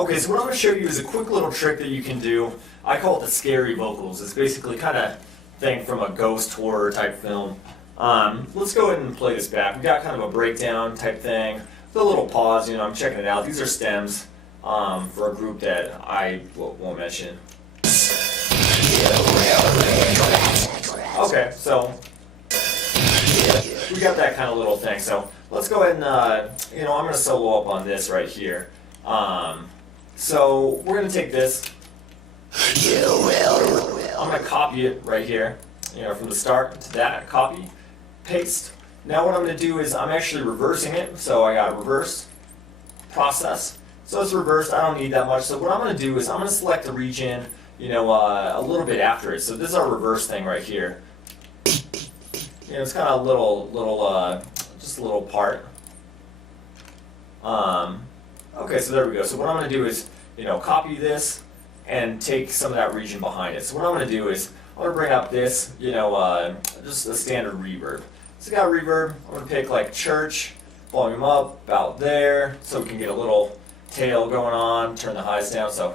Okay, so what I'm going to show you is a quick little trick that you can do. I call it the scary vocals. It's basically kind of thing from a ghost horror type film. Let's go ahead and play this back. We got kind of a breakdown type thing. With a little pause, I'm checking it out. These are stems for a group that I won't mention. Okay, so we got that kind of little thing. So let's go ahead and, I'm going to solo up on this right here. So we're going to take this. I'm going to copy it right here, from the start to that, copy, paste. Now what I'm going to do is I'm actually reversing it. So I got reverse, process. So it's reversed. I don't need that much. So what I'm going to do is I'm going to select the region, a little bit after it. So this is our reverse thing right here. It's kind of just a little part. Okay, so there we go. So what I'm going to do is, copy this and take some of that region behind it. So what I'm going to do is I'm going to bring up this, just a standard reverb. So I got reverb. I'm going to pick like church, volume up about there, so we can get a little tail going on. Turn the highs down. So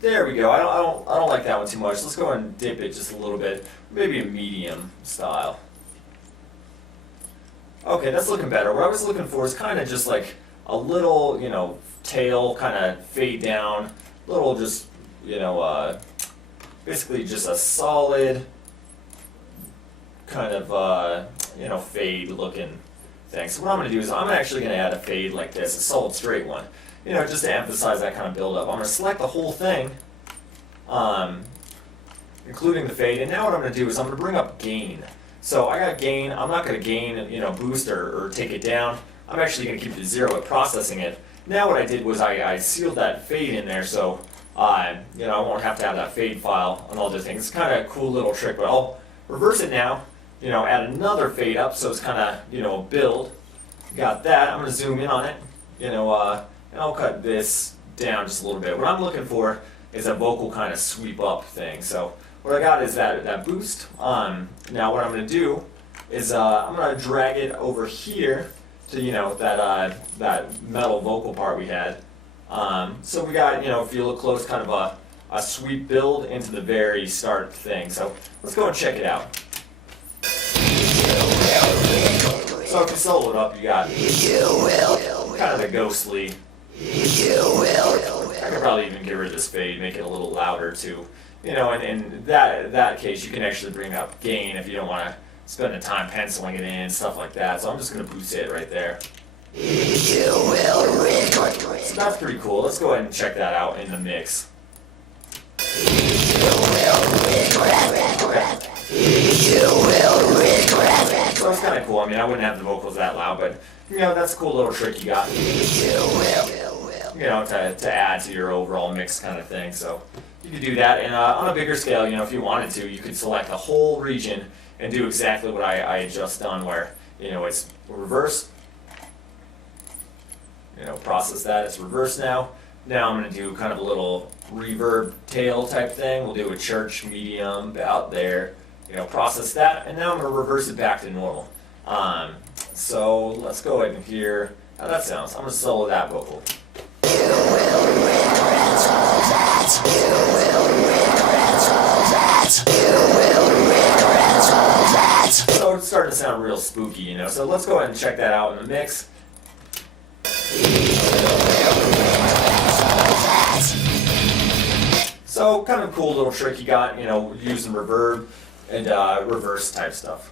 there we go. I don't like that one too much. Let's go and dip it just a little bit, maybe a medium style. Okay, that's looking better. What I was looking for is kind of just like a little, tail kind of fade down, little just, basically just a solid kind of, fade looking thing. So what I'm going to do is I'm actually going to add a fade like this, a solid straight one, just to emphasize that kind of build up. I'm going to select the whole thing, including the fade, and now what I'm going to do is I'm going to bring up gain. So I got gain. I'm not going to gain, boost or take it down. I'm actually going to keep it to 0 at processing it. Now what I did was I sealed that fade in there, so I won't have to have that fade file and all those things. It's kind of a cool little trick, but I'll reverse it now. Add another fade up, so it's kind of a build. Got that. I'm going to zoom in on it, and I'll cut this down just a little bit. What I'm looking for is a vocal kind of sweep up thing. So what I got is that boost. Now what I'm going to do is I'm going to drag it over here to that metal vocal part we had. So we got if you look close, kind of a sweep build into the very start thing. So let's go and check it out. So if you solo it up, you got kind of the ghostly. I could probably even get rid of this fade, make it a little louder too. And in that case, you can actually bring up gain if you don't want to spend the time penciling it in, stuff like that. So I'm just going to boost it right there. So that's pretty cool. Let's go ahead and check that out in the mix. So it's kind of cool. I mean, I wouldn't have the vocals that loud, but that's a cool little trick you got. To add to your overall mix kind of thing. So you could do that, and on a bigger scale, if you wanted to, you could select the whole region and do exactly what I had just done, where it's reverse. Process that. It's reverse now. Now I'm going to do kind of a little reverb tail type thing. We'll do a church medium about there. Process that, and now I'm going to reverse it back to normal. So let's go ahead and hear how that sounds. I'm going to solo that vocal. So it's starting to sound real spooky, So let's go ahead and check that out in the mix. So kind of a cool little trick you got, using reverb and reverse type stuff.